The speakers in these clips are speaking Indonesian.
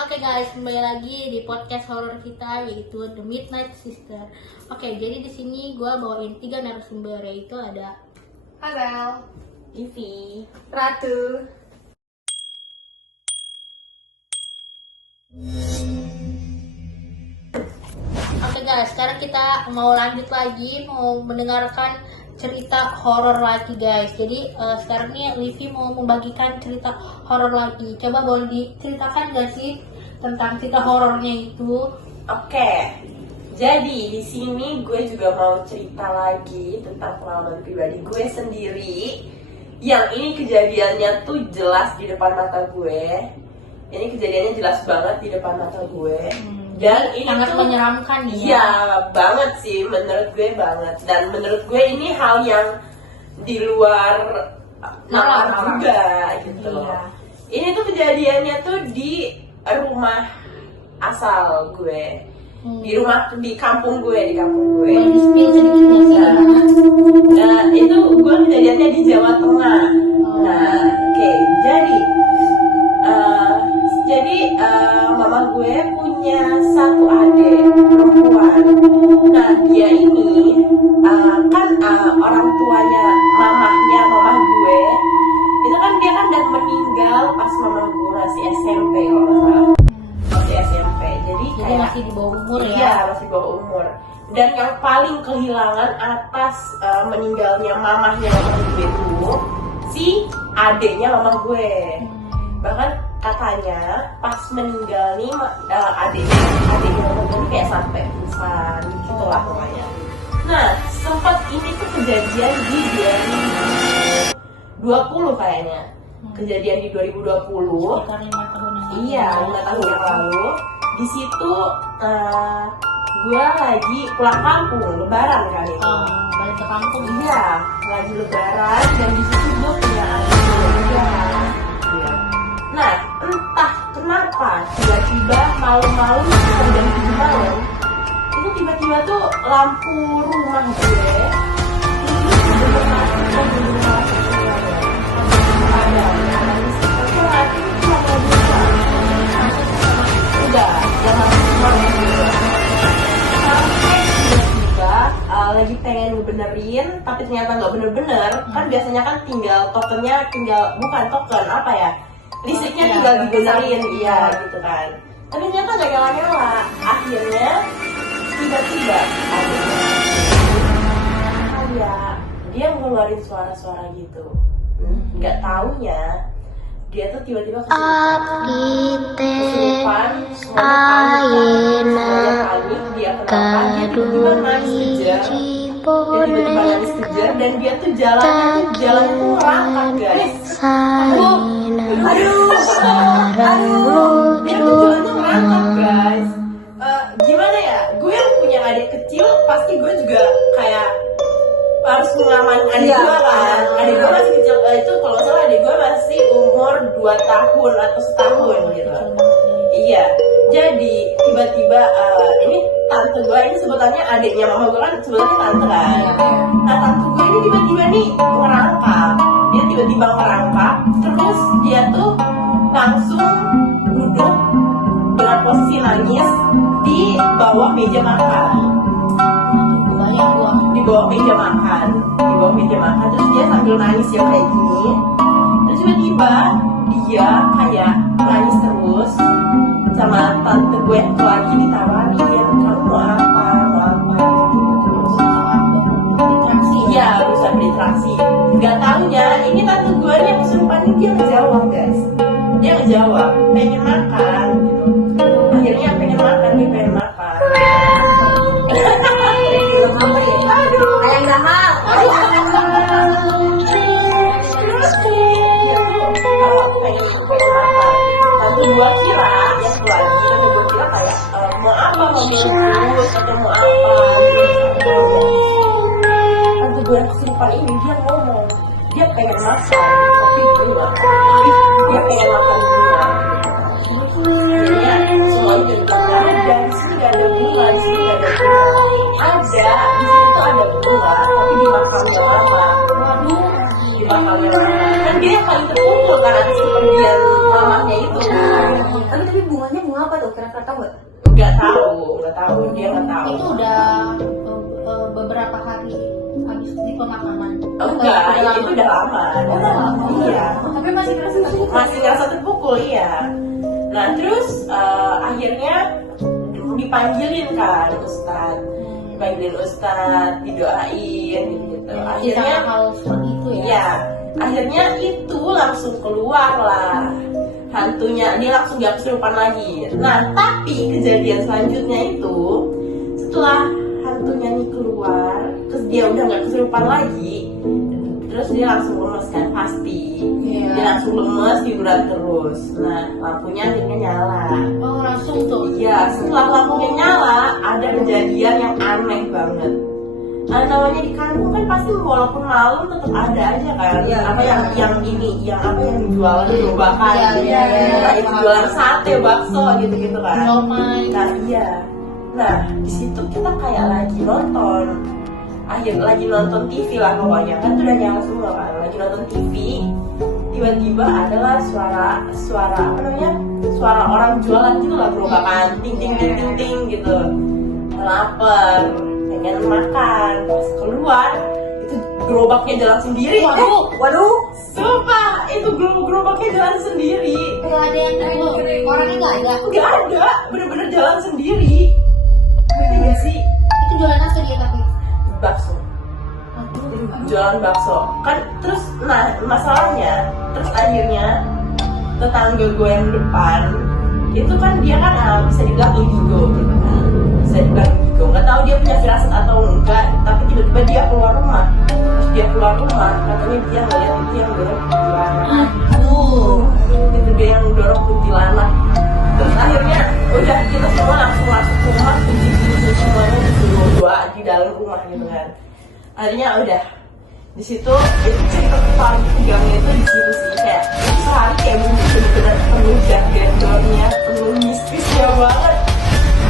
Oke guys, kembali lagi di podcast horor kita yaitu The Midnight Sister. Oke, jadi di sini gue bawain 3 narasumber, yaitu ada Adel, Ivi, Ratu. Oke guys, sekarang kita mau lanjut lagi, mau mendengarkan cerita horor lagi guys. Jadi sekarang nih Livi mau membagikan cerita horor lagi. Coba boleh diceritakan gak sih tentang cerita horornya itu? Oke, jadi di sini gue juga mau cerita lagi tentang pengalaman pribadi gue sendiri. Yang ini kejadiannya tuh jelas di depan mata gue. Ini kejadiannya jelas banget di depan mata gue. Dan ini sangat tuh menyeramkan ya. Iya banget sih, menurut gue banget. Dan menurut gue ini hal yang di luar nalar juga gitu. Iya. Ini tuh kejadiannya tuh di rumah asal gue. Di kampung gue. Boleh di-spill sedikit nggak sih? Nah, itu gue kejadiannya di Jawa Tengah. Nah, oke, jadi mama gue punya satu adik perempuan. Nah, dia ini kan orang tuanya mamahnya mama gue itu kan dia kan udah meninggal pas mama gue masih SMP kalau nggak salah. Masih SMP. Jadi kayak masih di bawah umur ya? Iya, masih di bawah umur. Dan yang paling kehilangan atas meninggalnya mamahnya mama gue itu si adiknya mama gue. Bahkan katanya pas meninggal nih adiknya mama gue kayak sampai pingsan gitu lah pokoknya. Nah, sempat ini tuh kejadian di 2020 kayaknya. Kejadian di 2020. Sekitar 5 tahun yang lalu. Iya, 5 tahun yang lalu. Di situ gue lagi pulang kampung, lebaran kan itu. Balik ke kampung. Iya, lagi lebaran dan di situ gue punya adik juga. Iya. Nah, entah kenapa tiba-tiba malam-malam sekitar jam 7 malam itu tiba-tiba tuh lampu rumah gue itu bener mati kan bener mati semuanya. Ada listrik, tapi mati itu cuma mobil udah jangan semua sampai tiba-tiba lagi pengen ngebenerin tapi ternyata nggak bener-bener. Kan biasanya kan tinggal bukan token apa ya, listriknya tinggal dibenerin, iya gitu kan. Tapi ternyata nggak nyala-nyala. Akhirnya tiba-tiba kayak dia ngeluarin suara-suara gitu. Nggak taunya dia tuh tiba-tiba kesurupan, semuanya panik, dia kenapa? Dia tiba-tiba nangis kejar, dan dia tuh jalannya tuh merangkak guys. Aduh, dia tuh jalannya merangkak guys. Gimana ya? Gue yang punya adik kecil, pasti gue juga kayak harus mengamankan adik gue kan. Adik gue masih kecil, itu kalau nggak salah adik gue masih umur 2 tahun atau setahun gitu. Iya, jadi tiba-tiba ini tante gue ini sebutannya adiknya mama gue kan sebutannya tante kan. Nah, tante gue ini tiba-tiba nih ngerangkak. Dia tiba-tiba ngerangkak, terus dia tuh langsung duduk dengan posisi nangis di bawah meja makan. Di bawah meja makan, terus dia sambil nangis ya kayak gini. Terus tiba-tiba dia kayak nangis terus, sama tante gue yang lagi ditawarin, kamu mau apa gitu terus. Iya, berusaha berinteraksi. Gak taunya ini tante gue yang kesurupan ini dia ngejawab guys. Dia ngejawab pengen makan gitu. Akhirnya pengen makan. Aduh, kayak mahal. Tante gue kira kayak mau apa, mau terus atau mau apa gitu. Tante gue kesurupan ini dia ngomong dia pengen makan, tapi dia pengen makan dulu. Akhirnya semuanya juga ada di sini gak ada bunga, di sini gak ada bunga. Ada di sini tuh ada bunga, tapi di makamnya mama. Di makamnya mama. Dan dia yang paling terkumpul karena kesepergian mamahnya itu. Tapi bunganya bunga apa tuh? Kira-kira tahu nggak? Nggak tahu, dia nggak tahu. Itu udah beberapa hari habis di pemakaman. Enggak, itu udah lama. Iya. Tapi masih Ngerasa terpukul, iya. Nah terus akhirnya dipanggilin kan Ustadz, didoain gitu. Akhirnya hal seperti itu ya. iya, akhirnya itu langsung keluar lah hantunya, dia langsung gak kesurupan lagi. Nah tapi kejadian selanjutnya itu setelah hantunya nih keluar, terus dia udah gak kesurupan lagi, terus dia langsung lemes kan pasti. Dia langsung lemes, tiduran terus. Nah lampunya akhirnya nyala. Oh langsung tuh. Iya, setelah lampunya nyala ada kejadian yang aneh banget. Namanya di kampung kan pasti walaupun malam tetap ada aja kan. Apa yang jualan gerobakan, itu jualan sate, bakso gitu-gitu kan. Nah iya. Nah di situ kita kayak lagi nonton TV lah pokoknya, kan udah nyala semua kan, lagi nonton TV. Tiba-tiba adalah suara apa namanya, suara orang jualan gitu lah, gerobakan ting ting ting ting ting gitu. Lapar, pengen makan, pas keluar itu gerobaknya jalan sendiri. Waduh, sumpah itu gerobaknya jalan sendiri. Nggak ada yang nunggu, orangnya nggak ada. Bener-bener jalan sendiri. Ngerti gak sih? Itu jualan apa dia tapi? Bakso. Jualan bakso kan. Terus nah masalahnya, terus akhirnya tetangga gue yang depan itu kan dia kan bisa dibilang indigo gitu kan, bisa dibilang indigo, nggak tahu dia punya firasat atau enggak, tapi tiba-tiba dia keluar rumah. Katanya dia ngeliat itu yang dorong kuntilanak. Itu dia yang dorong kuntilanak. Terus akhirnya udah kita semua langsung masuk rumah, kunci semuanya disuruh doa di dalam rumah gitu kan. Akhirnya udah di situ itu cerita paling tegangnya itu di situ sih, kayak sehari kayak bener-bener penuh gendornya, penuh mistisnya banget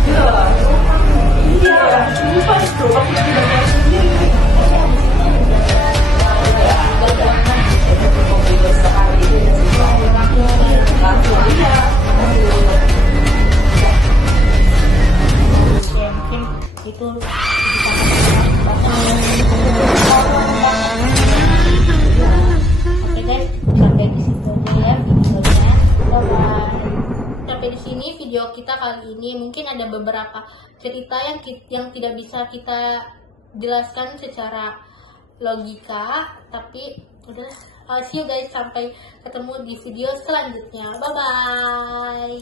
gitu loh. Iya, lupa gerobak itu banyak sendiri. Mungkin itu oke guys, sampai di situ ya videonya. Sampai di sini video kita kali ini. Mungkin ada beberapa cerita yang tidak bisa kita jelaskan secara logika, tapi udah. See you guys, sampai ketemu di video selanjutnya. Bye bye.